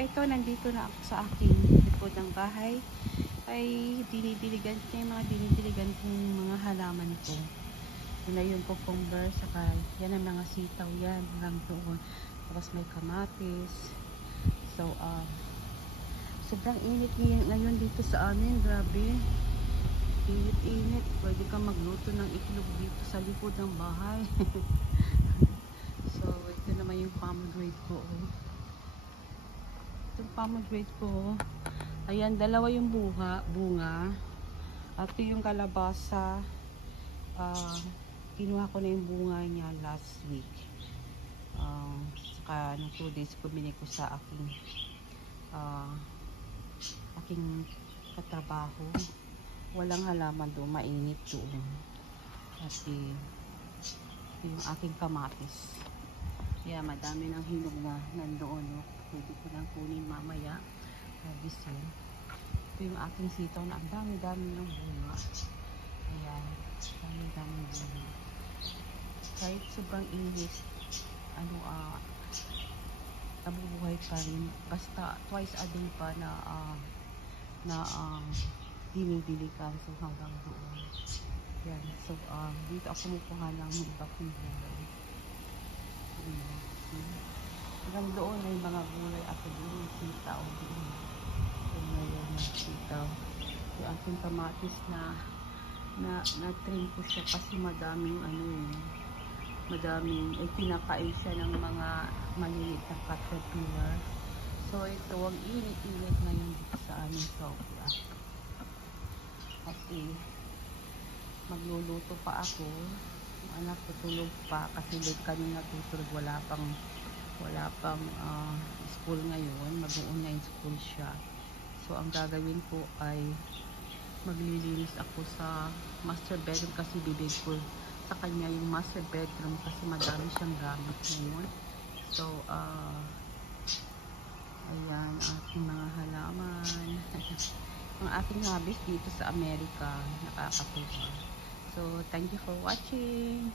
ito, nandito na ako sa aking likod ng bahay. Ay dinidiligan ko yung mga dinidiligan kong mga halaman ko. Yun na yung cucumber, saka yan ang mga sitaw yan, hanggang doon. Tapos may kamatis. So, sobrang init ngayon dito sa amin, grabe. Init-init. Pwede kang magluto ng itlog dito sa likod ng bahay. So, ito naman yung pomegranate ko. Itong pomegranate ko. Ayan, dalawa yung bunga. At yung kalabasa. Kinuha ko na yung bunga niya last week. Saka nung 2 days bumili ko sa aking katrabaho. Walang halaman doon, mainit doon. Kasi yung aking kamatis. Kaya madami ng hinog na nandoon. No? Pwede ko lang kunin mamaya. Biso. Ito yung aking sitaw na ang dami-dami ng bunga. Ayan. Dami-dami bunga. Kahit sobrang init, nabubuhay pa rin. Basta twice a day pa na dinidilikan. So hanggang doon. Yan. So dito ako kumukuha ng iba kong gulay. Hanggang doon may mga gulay ako doon. Sitaw doon. Ngayon na sitaw. Yung aking kamatis na-trim ko siya kasi madaming pinakain siya ng mga maliliit na caterpillar. So ito, ang init-init ngayon dito sa aming sobra. Kasi magluluto pa ako. Yung anak ko tulog pa kasi late kanina tutulog, wala pang school ngayon, mag-online school siya. So ang gagawin ko ay maglilinis ako sa master bedroom kasi bibig ko sa kanya yung master bedroom kasi madami siyang gamit ngayon. So ayan, aking mga halaman. Ang aking hobbies dito sa Amerika, nakakatuwa. So thank you for watching.